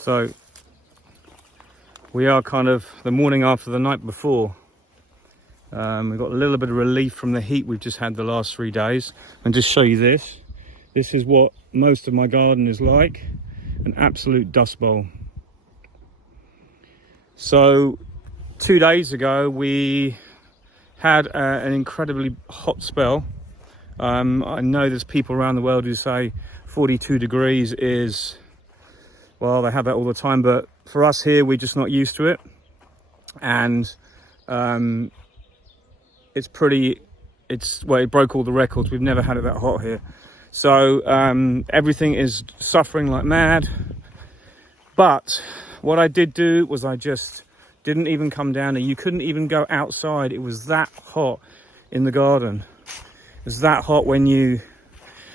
So we are kind of the morning after the night before. We've got a little bit of relief from the heat we've just had the last 3 days. And just show you this. This is what most of my garden is like. An absolute dust bowl. So 2 days ago we had an incredibly hot spell. I know there's people around the world who say 42 degrees is, well, they have that all the time, but for us here, we're just not used to it. And well, it broke all the records. We've never had it that hot here. So everything is suffering like mad. But what I did do was I just didn't even come down there. You couldn't even go outside. It was that hot in the garden. It's that hot when you...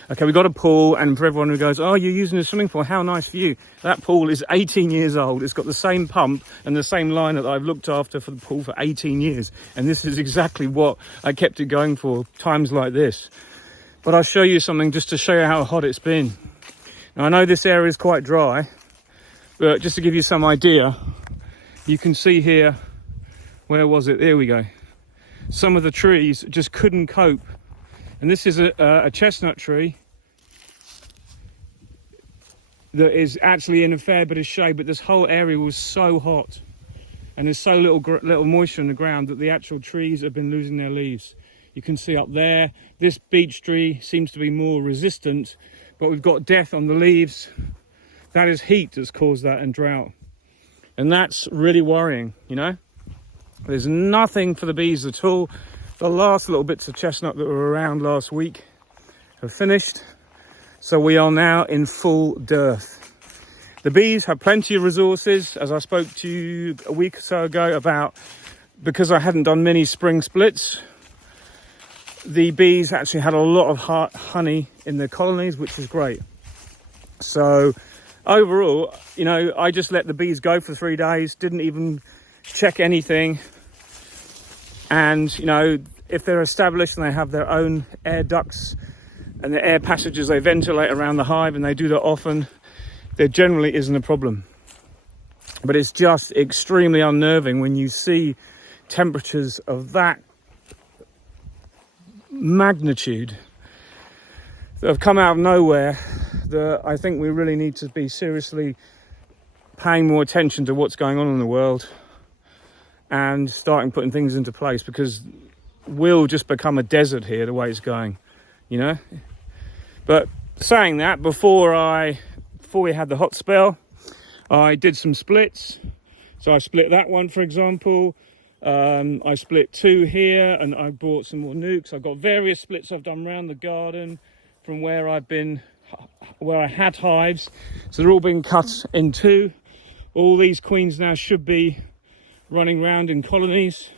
Okay, we got a pool, and for everyone who goes, oh, you're using a swimming pool, how nice for you. That pool is 18 years old. It's got the same pump and the same line that I've looked after for the pool for 18 years. And this is exactly what I kept it going for, times like this. But I'll show you something just to show you how hot it's been. Now, I know this area is quite dry, but just to give you some idea, you can see here, where was it? There we go. Some of the trees just couldn't cope. And this is a chestnut tree that is actually in a fair bit of shade, but this whole area was so hot and there's so little moisture in the ground that the actual trees have been losing their leaves. You can see up there, this beech tree seems to be more resistant, but we've got death on the leaves. That is heat that's caused that, and drought. And that's really worrying, you know? There's nothing for the bees at all. The last little bits of chestnut that were around last week have finished. So we are now in full dearth. The bees have plenty of resources, as I spoke to you a week or so ago about, because I hadn't done many spring splits, the bees actually had a lot of honey in their colonies, which is great. So overall, you know, I just let the bees go for 3 days, didn't even check anything. And, you know, if they're established and they have their own air ducts and the air passages they ventilate around the hive, and they do that often, there generally isn't a problem. But it's just extremely unnerving when you see temperatures of that magnitude that have come out of nowhere, that I think we really need to be seriously paying more attention to what's going on in the world and starting putting things into place, because we'll just become a desert here the way it's going, you know. But saying that, before we had the hot spell, I did some splits. So I split that one, for example. I split 2 here, and I bought some more nukes. I've got various splits I've done around the garden from where I had hives. So they're all being cut in 2. All these queens now should be running around in colonies.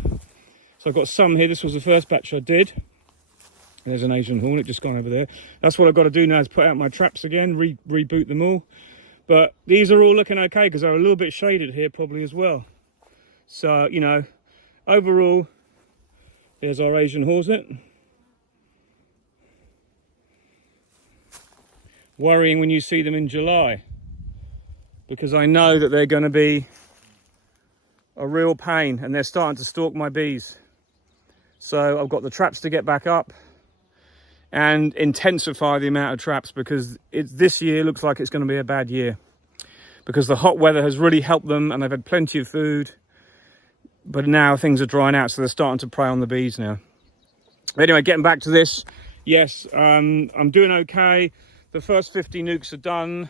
So I've got some here. This was the first batch I did. And there's an Asian hornet just gone over there. That's what I've got to do now, is put out my traps again, reboot them all. But these are all looking okay because they're a little bit shaded here probably as well. So, you know, overall, there's our Asian hornet. Worrying when you see them in July, because I know that they're going to be a real pain, and they're starting to stalk my bees. So I've got the traps to get back up and intensify the amount of traps, because this year looks like it's going to be a bad year, because the hot weather has really helped them and they've had plenty of food, but now things are drying out, so they're starting to prey on the bees now. Anyway, getting back to this, yes, I'm doing okay. The first 50 nukes are done.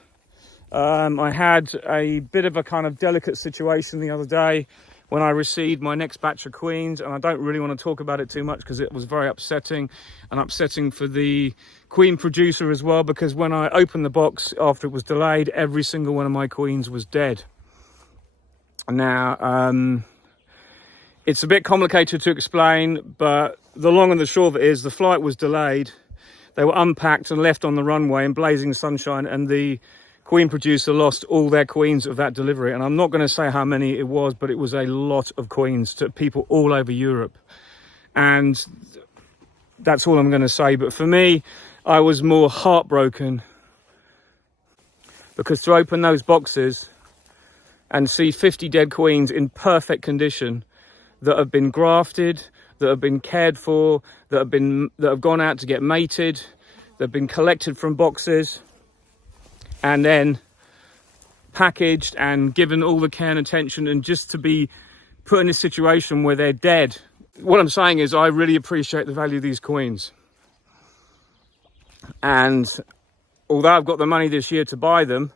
I had a bit of a kind of delicate situation the other day when I received my next batch of queens, and I don't really want to talk about it too much because it was very upsetting, and upsetting for the queen producer as well, because when I opened the box after it was delayed, every single one of my queens was dead. Now, it's a bit complicated to explain, but the long and the short of it is the flight was delayed. They were unpacked and left on the runway in blazing sunshine, and the queen producer lost all their queens of that delivery. And I'm not going to say how many it was, but it was a lot of queens to people all over Europe. And that's all I'm going to say. But for me, I was more heartbroken, because to open those boxes and see 50 dead queens in perfect condition that have been grafted, that have been cared for, that have gone out to get mated, that have been collected from boxes and then packaged and given all the care and attention, and just to be put in a situation where they're dead. What I'm saying is I really appreciate the value of these queens. And although I've got the money this year to buy them,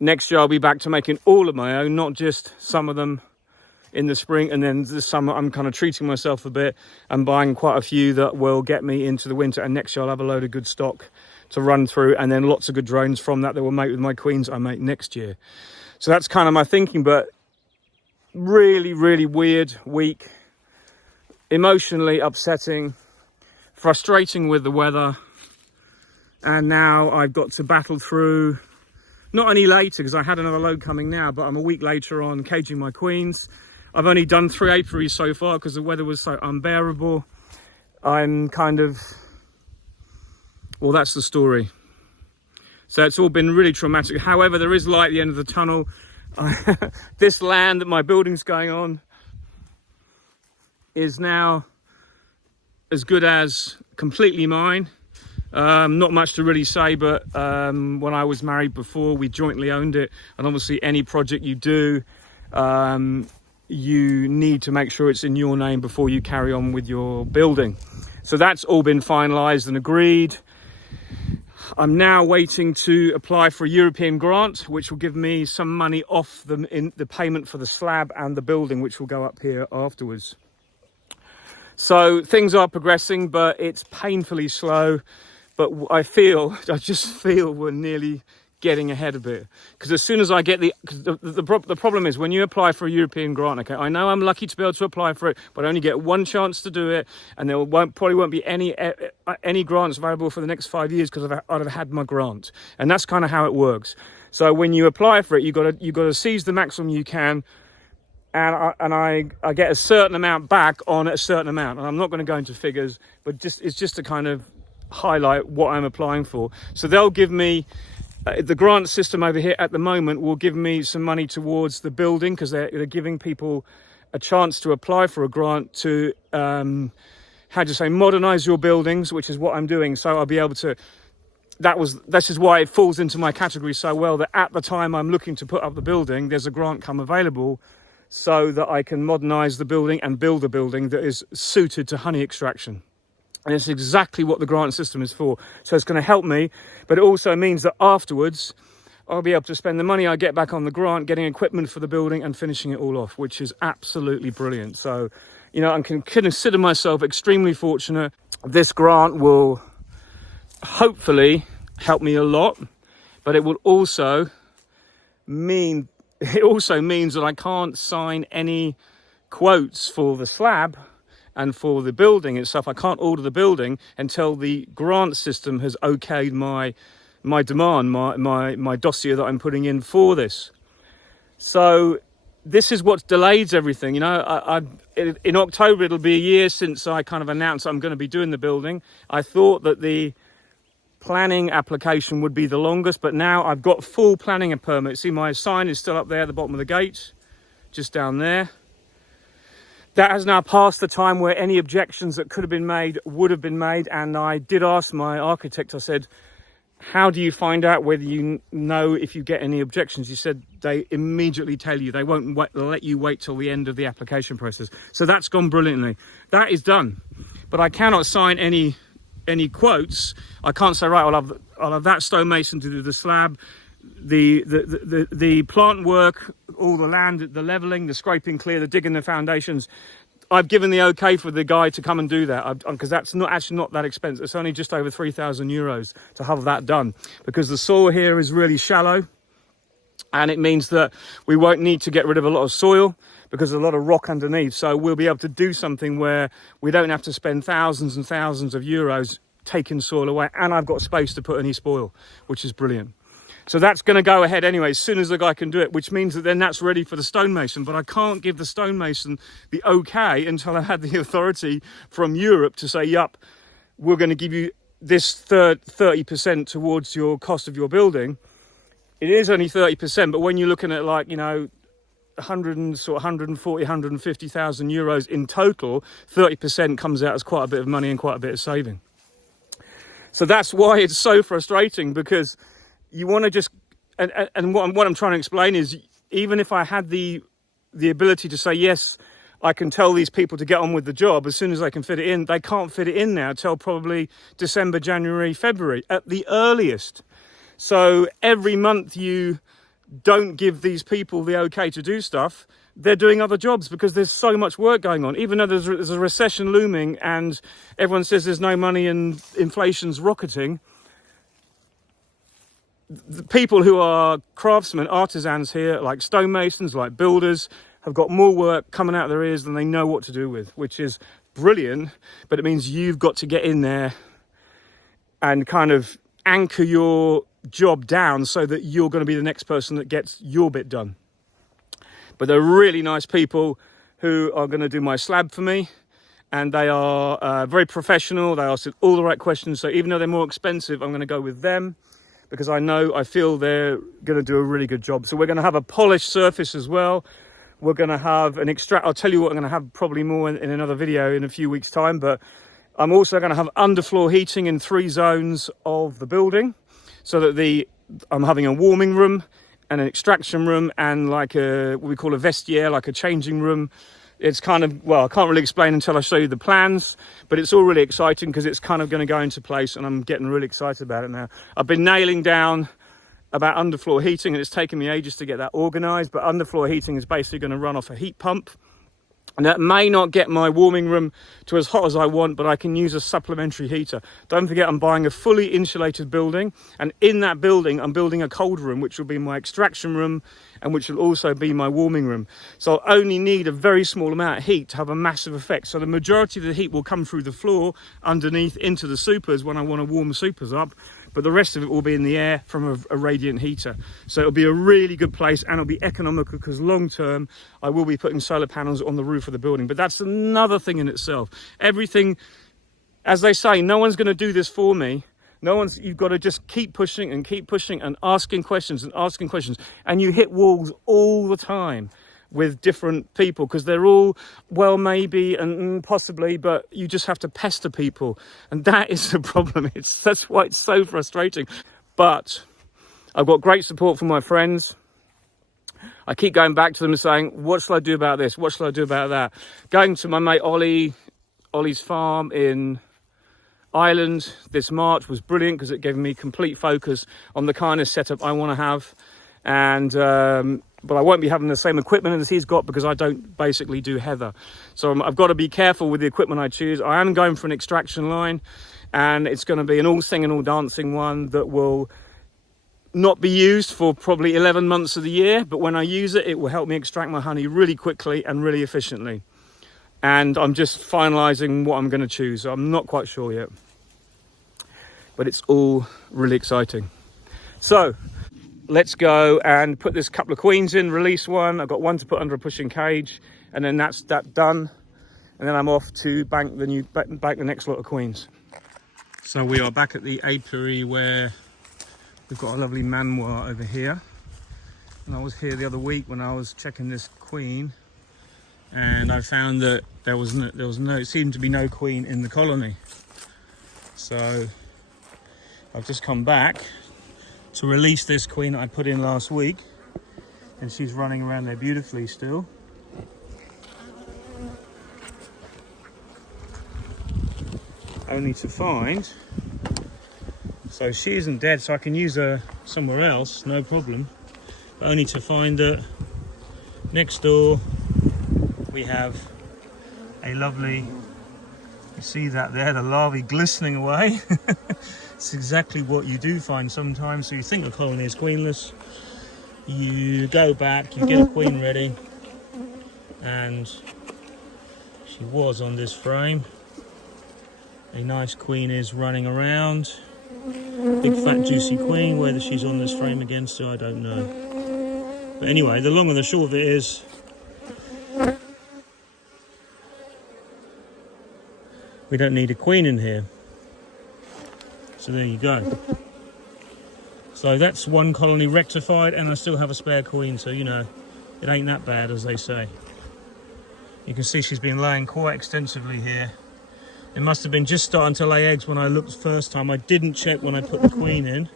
next year I'll be back to making all of my own, not just some of them in the spring. And then this summer I'm kind of treating myself a bit and buying quite a few that will get me into the winter. And next year I'll have a load of good stock to run through, and then lots of good drones from that will make with my queens I make next year. So that's kind of my thinking. But really, really weird week, emotionally upsetting, frustrating with the weather. And now I've got to battle through, not any later because I had another load coming now, but I'm a week later on caging my queens. I've only done 3 apiaries so far because the weather was so unbearable. I'm kind of, well, that's the story. So it's all been really traumatic. However, there is light at the end of the tunnel. This land that my building's going on is now as good as completely mine. Not much to really say, but when I was married before, we jointly owned it. And obviously any project you do, you need to make sure it's in your name before you carry on with your building. So that's all been finalised and agreed. I'm now waiting to apply for a European grant, which will give me some money off the payment for the slab and the building, which will go up here afterwards. So things are progressing, but it's painfully slow. But I just feel we're nearly getting ahead of it. Because as soon as I get the problem is when you apply for a European grant, okay, I know I'm lucky to be able to apply for it, but I only get one chance to do it, and there probably won't be any grants available for the next 5 years because I'd have had my grant. And that's kind of how it works. So when you apply for it, you've got to seize the maximum you can. And I get a certain amount back on a certain amount. And I'm not going to go into figures, but it's just to kind of highlight what I'm applying for. So they'll give me, the grant system over here at the moment will give me some money towards the building, because they're giving people a chance to apply for a grant to, modernize your buildings, which is what I'm doing. So I'll be able to, this is why it falls into my category so well, that at the time I'm looking to put up the building, there's a grant come available so that I can modernize the building and build a building that is suited to honey extraction. And it's exactly what the grant system is for. So it's going to help me, but it also means that afterwards I'll be able to spend the money I get back on the grant, getting equipment for the building and finishing it all off, which is absolutely brilliant. So, you know, I can consider myself extremely fortunate. This grant will hopefully help me a lot, but it will also means that I can't sign any quotes for the slab and for the building itself. I can't order the building until the grant system has okayed my demand, my dossier that I'm putting in for this. So this is what delays everything. You know, in October it'll be a year since I kind of announced I'm going to be doing the building. I thought that the planning application would be the longest, but now I've got full planning permit. See, my sign is still up there at the bottom of the gate, just down there. That has now passed the time where any objections that could have been made would have been made. And I did ask my architect, I said, how do you find out whether you know if you get any objections? He said they immediately tell you. They won't let you wait till the end of the application process. So that's gone brilliantly. That is done. But I cannot sign any quotes. I can't say, right, I'll have that stonemason to do the slab, the plant work, all the land, the leveling, the scraping clear, the digging the foundations. I've given the okay for the guy to come and do that, because that's not that expensive. It's only just over 3,000 euros to have that done, because the soil here is really shallow, and it means that we won't need to get rid of a lot of soil because there's a lot of rock underneath. So we'll be able to do something where we don't have to spend thousands and thousands of euros taking soil away, and I've got space to put any spoil, which is brilliant. So that's going to go ahead anyway, as soon as the guy can do it, which means that then that's ready for the stonemason. But I can't give the stonemason the okay until I had the authority from Europe to say, yup, we're going to give you this 30% towards your cost of your building. it is only 30%, but when you're looking at like, you know, 100 and sort of 140, 150,000 euros in total, 30% comes out as quite a bit of money and quite a bit of saving. So that's why it's so frustrating, because you want to just, and what I'm trying to explain is, even if I had the ability to say, yes, I can tell these people to get on with the job as soon as they can fit it in, they can't fit it in now till probably December, January, February at the earliest. So every month you don't give these people the okay to do stuff, they're doing other jobs because there's so much work going on. Even though there's a recession looming and everyone says there's no money and inflation's rocketing, the people who are craftsmen, artisans here, like stonemasons, like builders, have got more work coming out of their ears than they know what to do with, which is brilliant. But it means you've got to get in there and kind of anchor your job down so that you're going to be the next person that gets your bit done. But they're really nice people who are going to do my slab for me, and they are very professional. They ask all the right questions. So even though they're more expensive, I'm going to go with them because I feel they're going to do a really good job. So we're going to have a polished surface as well. We're going to have an extract. I'll tell you what I'm going to have probably more in another video in a few weeks' time. But I'm also going to have underfloor heating in 3 zones of the building, so that I'm having a warming room and an extraction room and like what we call a vestiaire, like a changing room. It's kind of, well, I can't really explain until I show you the plans, but it's all really exciting because it's kind of going to go into place, and I'm getting really excited about it now. I've been nailing down about underfloor heating, and it's taken me ages to get that organised, but underfloor heating is basically going to run off a heat pump. And that may not get my warming room to as hot as I want, but I can use a supplementary heater. Don't forget, I'm buying a fully insulated building, and in that building I'm building a cold room, which will be my extraction room and which will also be my warming room. So I'll only need a very small amount of heat to have a massive effect. So the majority of the heat will come through the floor underneath into the supers when I want to warm the supers up, but the rest of it will be in the air from a radiant heater. So it'll be a really good place, and it'll be economical because long term I will be putting solar panels on the roof of the building. But that's another thing in itself. Everything, as they say, no one's going to do this for me. You've got to just keep pushing and asking questions, and you hit walls all the time with different people because they're all, well, maybe and possibly, but you just have to pester people, and that is the problem. That's why it's so frustrating. But I've got great support from my friends. I keep going back to them and saying, what shall I do about this? What shall I do about that? Going to my mate Ollie's farm in Ireland this March was brilliant because it gave me complete focus on the kind of setup I want to have. And but I won't be having the same equipment as he's got because I don't basically do heather. So I've got to be careful with the equipment I choose. I am going for an extraction line, and it's going to be an all singing, all dancing one that will not be used for probably 11 months of the year. But when I use it, it will help me extract my honey really quickly and really efficiently. And I'm just finalising what I'm going to choose. So I'm not quite sure yet. But it's all really exciting. So let's go and put this couple of queens in, release one. I've got one to put under a pushing cage, and then that's that done. And then I'm off to bank the next lot of queens. So we are back at the apiary where we've got a lovely manoir over here. And I was here the other week when I was checking this queen, and I found that it seemed to be no queen in the colony. So I've just come back to release this queen that I put in last week, and she's running around there beautifully still. Only to find, so she isn't dead, so I can use her somewhere else, no problem. But only to find that next door we have a lovely, you see that there, the larvae glistening away. It's exactly what you do find sometimes. So you think a colony is queenless, you go back, you get a queen ready, and she was on this frame. A nice queen is running around, big fat juicy queen. Whether she's on this frame again still, I don't know. But anyway, the long and the short of it is, we don't need a queen in here. So there you go. So So that's one colony rectified, and I still have a spare queen, so you know, it ain't that bad, as they say. You can see she's been laying quite extensively here. It must have been just starting to lay eggs when I looked the first time. I didn't check when I put the queen in.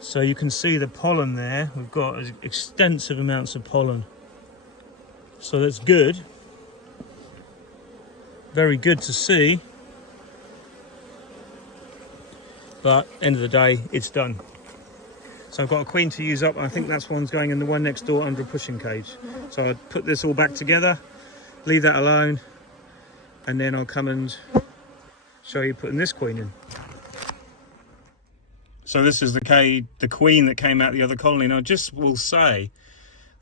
So you can see the pollen there. We've got extensive amounts of pollen. So that's good. Very good to see. But end of the day, it's done. So I've got a queen to use up, and I think that's one's going in the one next door under a pushing cage. So I'll put this all back together, leave that alone, and then I'll come and show you putting this queen in. So this is the queen that came out the other colony. And I just will say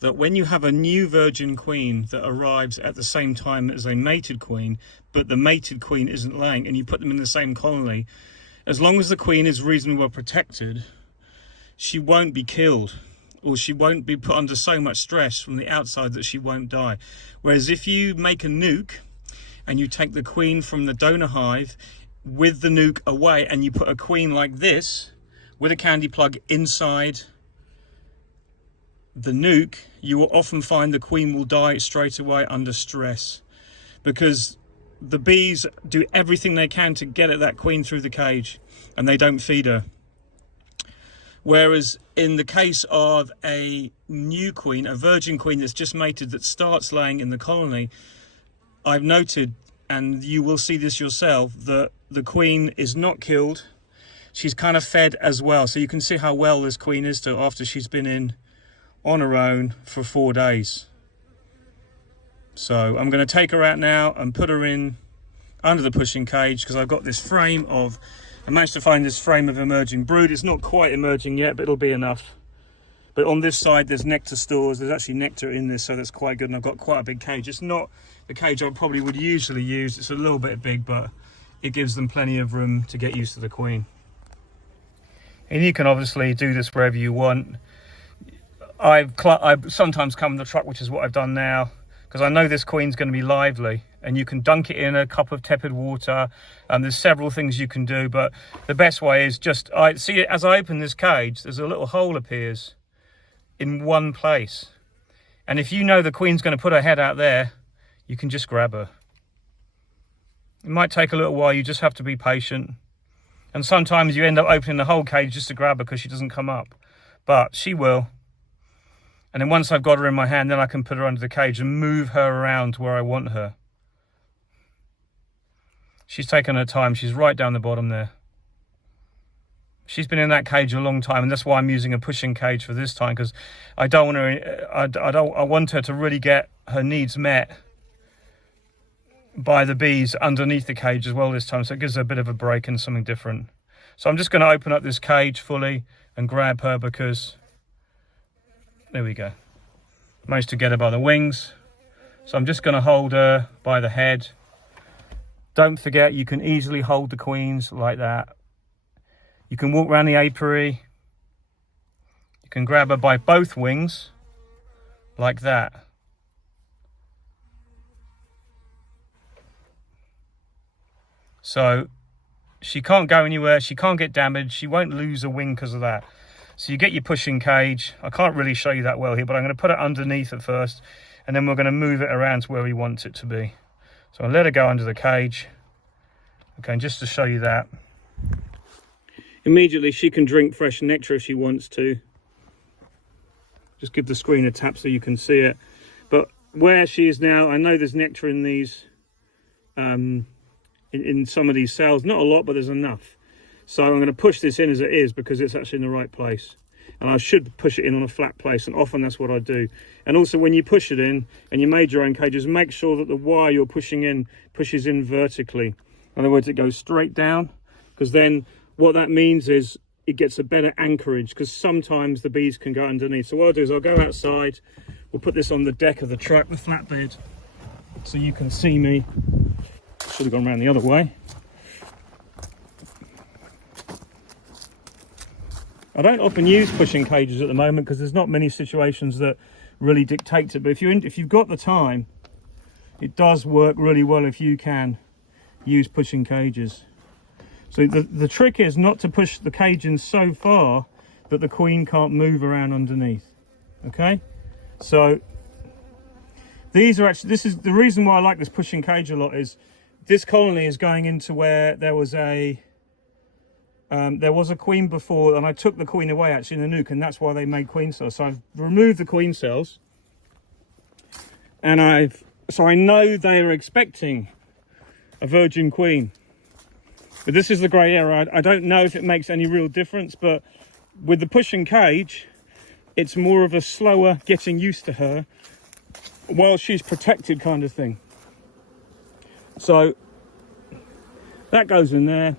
that when you have a new virgin queen that arrives at the same time as a mated queen, but the mated queen isn't laying, and you put them in the same colony, as long as the queen is reasonably well protected, she won't be killed, or she won't be put under so much stress from the outside that she won't die. Whereas if you make a nuke and you take the queen from the donor hive with the nuke away, and you put a queen like this with a candy plug inside the nuke, you will often find the queen will die straight away under stress, because the bees do everything they can to get at that queen through the cage, and they don't feed her. Whereas in the case of a new queen, a virgin queen that's just mated, that starts laying in the colony, I've noted, and you will see this yourself, that the queen is not killed. She's kind of fed as well. So you can see how well this queen is to after she's been in on her own for 4 days. So I'm going to take her out now and put her in under the pushing cage, because I've got this frame of, I managed to find this frame of emerging brood. It's not quite emerging yet, but it'll be enough. But on this side, there's nectar stores. There's actually nectar in this, so that's quite good. And I've got quite a big cage. It's not the cage I probably would usually use. It's a little bit big, but it gives them plenty of room to get used to the queen. And you can obviously do this wherever you want. I've sometimes come in the truck, which is what I've done now, because I know this queen's going to be lively, and you can dunk it in a cup of tepid water. There's several things you can do, but the best way is just, I see it as I open this cage, there's a little hole appears in one place. And if you know the queen's going to put her head out there, you can just grab her. It might take a little while, you just have to be patient. And sometimes you end up opening the whole cage just to grab her because she doesn't come up. But she will. And then once I've got her in my hand, then I can put her under the cage and move her around to where I want her. She's taken her time. She's right down the bottom there. She's been in that cage a long time, and that's why I'm using a pushing cage for this time, because I want her to really get her needs met by the bees underneath the cage as well this time, so it gives her a bit of a break and something different. So I'm just going to open up this cage fully and grab her, because there we go. Managed to get her by the wings. So I'm just going to hold her by the head. Don't forget, you can easily hold the queens like that. You can walk around the apiary. You can grab her by both wings like that. So she can't go anywhere. She can't get damaged. She won't lose a wing because of that. So you get your pushing cage. I can't really show you that well here, but I'm going to put it underneath at first, and then we're going to move it around to where we want it to be. So I'll let her go under the cage. Okay, and just to show you that. Immediately she can drink fresh nectar if she wants to. Just give the screen a tap so you can see it. But where she is now, I know there's nectar in these, in some of these cells. Not a lot, but there's enough. So I'm going to push this in as it is, because it's actually in the right place. And I should push it in on a flat place, and often that's what I do. And also when you push it in, and you made your own cages, make sure that the wire you're pushing in pushes in vertically. In other words, it goes straight down, because then what that means is it gets a better anchorage, because sometimes the bees can go underneath. So what I'll do is I'll go outside, we'll put this on the deck of the truck, the flatbed, so you can see me. Should have gone around the other way. I don't often use pushing cages at the moment because there's not many situations that really dictate it. But if you've got the time, it does work really well if you can use pushing cages. So the trick is not to push the cage in so far but the queen can't move around underneath. Okay, so these are actually, this is the reason why I like this pushing cage a lot, is this colony is going into where there was a queen before, and I took the queen away actually in the nuke, and that's why they made queen cells. So I've removed the queen cells, and so I know they are expecting a virgin queen. But this is the grey area. I don't know if it makes any real difference, but with the pushing cage, it's more of a slower getting used to her while she's protected kind of thing. So that goes in there.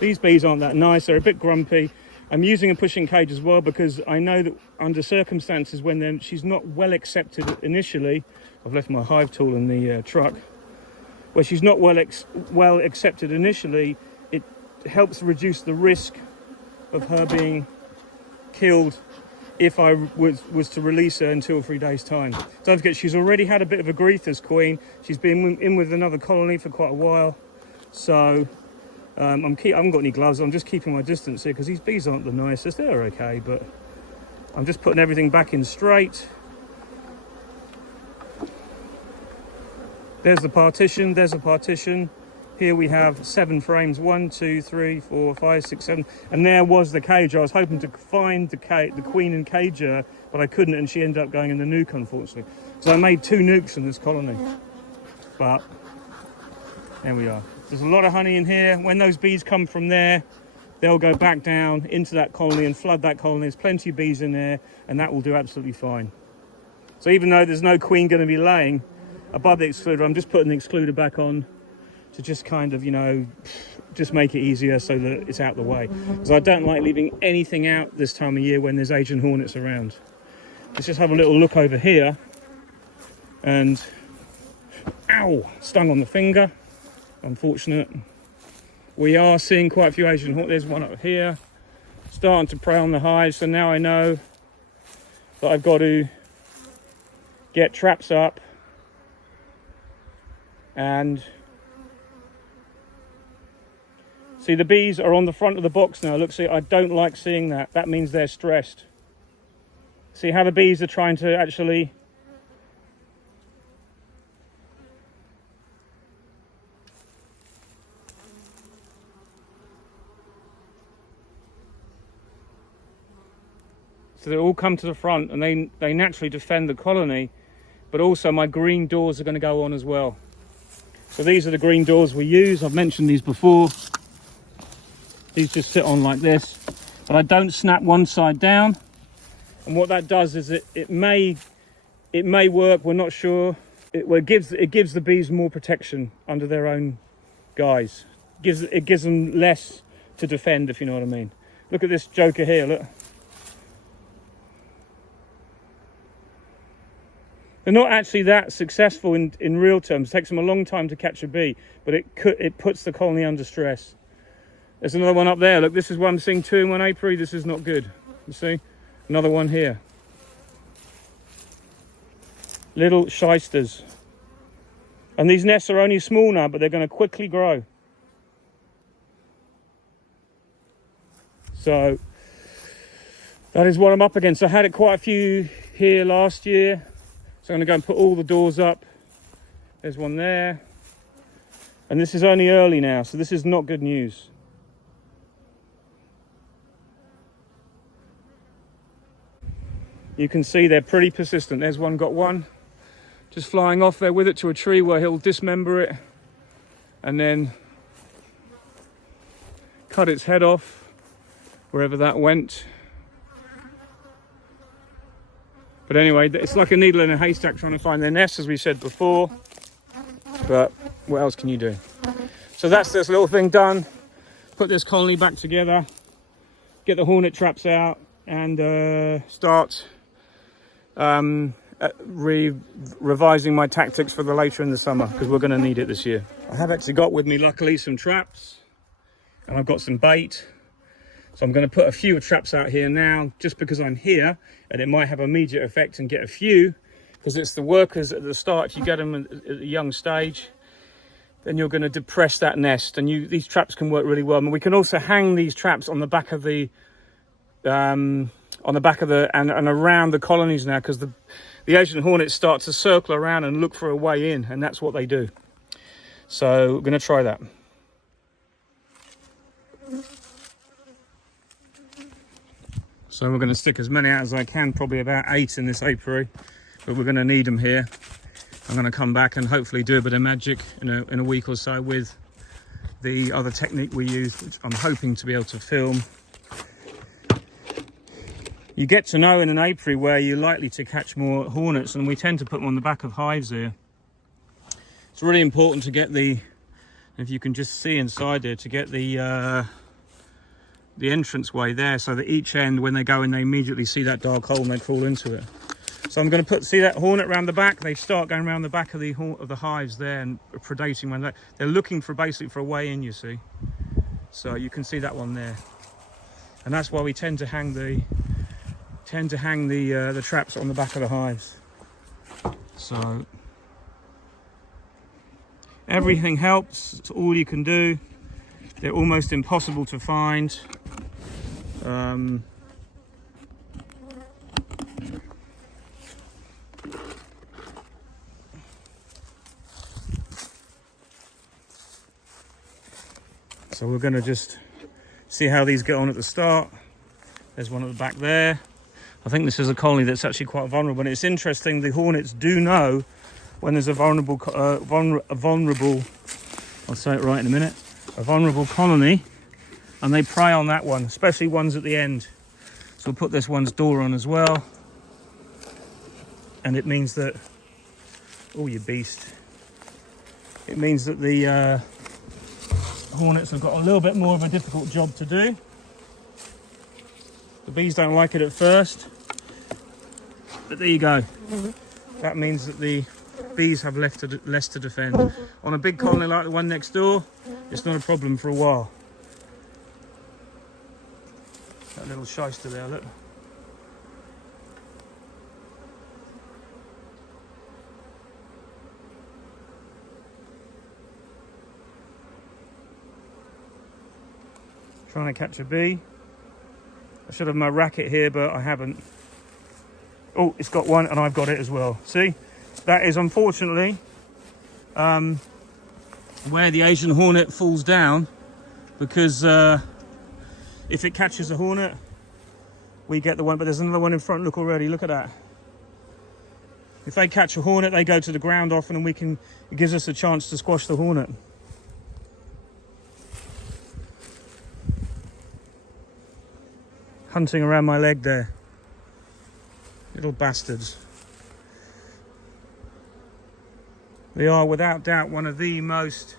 These bees aren't that nice, they're a bit grumpy. I'm using a pushing cage as well because I know that under circumstances when she's not well accepted initially, I've left my hive tool in the truck, where she's not well accepted initially, it helps reduce the risk of her being killed if I was to release her in 2 or 3 days' time. Don't forget, she's already had a bit of a grief as queen. She's been in with another colony for quite a while, so I haven't got any gloves. I'm just keeping my distance here because these bees aren't the nicest. They're okay, but I'm just putting everything back in straight. There's the partition. There's a partition. Here we have 7 frames. 1, 2, 3, 4, 5, 6, 7. And there was the cage. I was hoping to find the queen and cager, but I couldn't, and she ended up going in the nuke, unfortunately. So I made 2 nukes in this colony. But there we are. There's a lot of honey in here. When those bees come from there, they'll go back down into that colony and flood that colony. There's plenty of bees in there, and that will do absolutely fine. So even though there's no queen going to be laying above the excluder, I'm just putting the excluder back on to just kind of, you know, just make it easier so that it's out the way. Because I don't like leaving anything out this time of year when there's Asian hornets around. Let's just have a little look over here. And, ow, stung on the finger. Unfortunate. We are seeing quite a few Asian hornets. There's one up here starting to prey on the hive, so now I know that I've got to get traps up and see, the bees are on the front of the box now. Look, see, I don't like seeing that. That means they're stressed. See how the bees are trying to actually so they all come to the front, and they naturally defend the colony, but also my green doors are going to go on as well. So these are the green doors we use. I've mentioned these before. These just sit on like this, but I don't snap one side down. And what that does is it may work. We're not sure. It gives the bees more protection under their own guise. It gives them less to defend, if you know what I mean. Look at this joker here. Look. They're not actually that successful in real terms. It takes them a long time to catch a bee, but it puts the colony under stress. There's another one up there. Look, this is one I'm seeing 2 in one apiary. This is not good. You see? Another one here. Little shysters. And these nests are only small now, but they're going to quickly grow. So that is what I'm up against. I had it quite a few here last year. So I'm going to go and put all the doors up. There's one there. And this is only early now, so this is not good news. You can see they're pretty persistent. There's one, got one. Just flying off there with it to a tree where he'll dismember it and then cut its head off wherever that went. But anyway, it's like a needle in a haystack trying to find their nest, as we said before. But what else can you do? So that's this little thing done. Put this colony back together, get the hornet traps out, and start revising my tactics for the later in the summer, because we're going to need it this year. I have actually got with me, luckily, some traps, and I've got some bait. So I'm going to put a few traps out here now, just because I'm here, and it might have immediate effect and get a few, because it's the workers at the start. If you get them at a young stage, then you're going to depress that nest. And these traps can work really well. And we can also hang these traps on the back of the and around the colonies now, because the Asian hornets start to circle around and look for a way in, and that's what they do. So we're going to try that. So we're going to stick as many out as I can, probably about 8 in this apiary, but we're going to need them here. I'm going to come back and hopefully do a bit of magic in a week or so with the other technique we use, which I'm hoping to be able to film. You get to know in an apiary where you're likely to catch more hornets, and we tend to put them on the back of hives here. It's really important to get if you can just see inside there, to get the entrance way there, so that each end, when they go in, they immediately see that dark hole and they crawl into it. So I'm going to see that hornet around the back. They start going around the back of the hives there and predating when they're looking for basically for a way in, you see. So you can see that one there, and that's why we tend to hang the traps on the back of the hives. So everything helps. It's all you can do. They're almost impossible to find. So we're going to just see how these get on at the start. There's one at the back there. I think this is a colony that's actually quite vulnerable, and it's interesting, the hornets do know when there's a vulnerable, I'll say it right in a minute, a vulnerable colony, and they prey on that one, especially ones at the end. So we'll put this one's door on as well, and it means that, oh you beast, it means that the hornets have got a little bit more of a difficult job to do. The bees don't like it at first, but there you go. That means that the bees have less to defend. On a big colony like the one next door, it's not a problem for a while. That little shyster there, look. Trying to catch a bee. I should have my racket here, but I haven't. Oh, it's got one, and I've got it as well. See, that is unfortunately where the Asian hornet falls down, because if it catches a hornet, we get the one. But there's another one in front. Look already. Look at that. If they catch a hornet, they go to the ground often, and it gives us a chance to squash the hornet. Hunting around my leg there. Little bastards. They are without doubt one of the most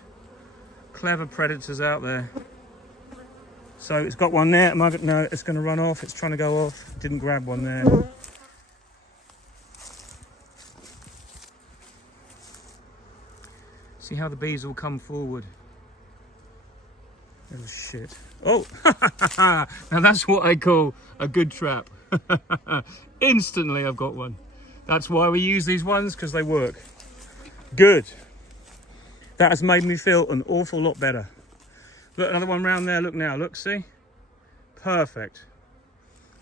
clever predators out there. So it's got one there. No, it's going to run off. It's trying to go off. Didn't grab one there. See how the bees all come forward. Oh shit. Oh, now that's what I call a good trap. Instantly I've got one. That's why we use these ones, because they work. Good. That has made me feel an awful lot better. Look, another one round there. Look now, look, see? Perfect.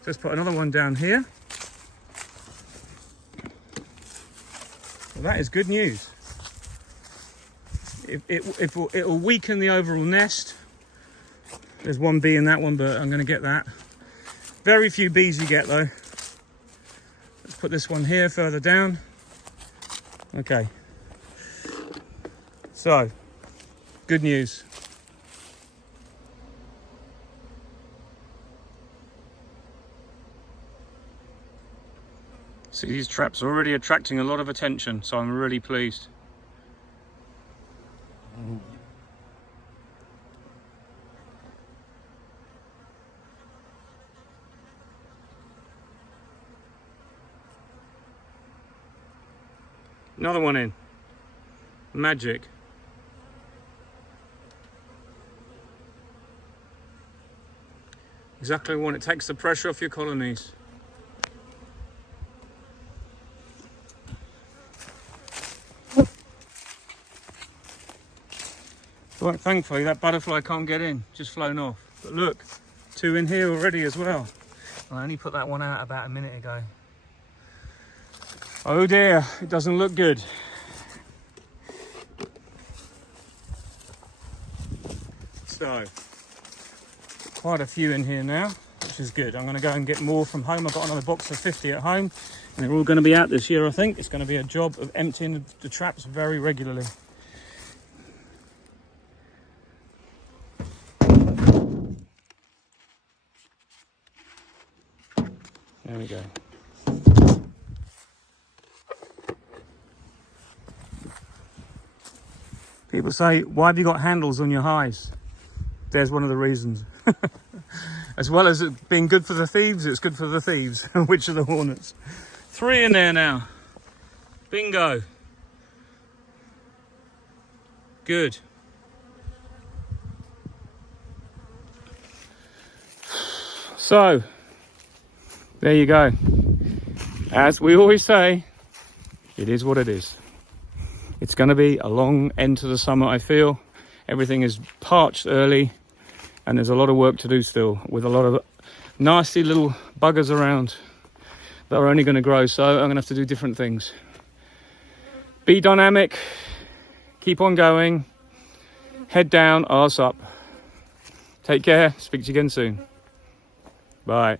Just put another one down here. Well, that is good news. It'll weaken the overall nest. There's one bee in that one, but I'm going to get that. Very few bees you get though. Let's put this one here further down. Okay. So, good news. See, these traps are already attracting a lot of attention, so I'm really pleased. Another one in. Magic. Exactly what it takes the pressure off your colonies. Well, thankfully that butterfly can't get in, just flown off. But look, 2 in here already as well. I only put that one out about a minute ago. Oh dear, it doesn't look good. So, quite a few in here now, which is good. I'm going to go and get more from home. I've got another box of 50 at home, and they're all going to be out this year, I think. It's going to be a job of emptying the traps very regularly. There we go. People say, why have you got handles on your highs? There's one of the reasons. As well as it being good for the thieves, it's good for the thieves, which are the hornets. 3 in there now. Bingo. Good. So, there you go. As we always say, it is what it is. It's going to be a long end to the summer, I feel. Everything is parched early, and there's a lot of work to do still, with a lot of nasty little buggers around that are only going to grow, so I'm going to have to do different things. Be dynamic, keep on going, head down, arse up. Take care, speak to you again soon. Bye.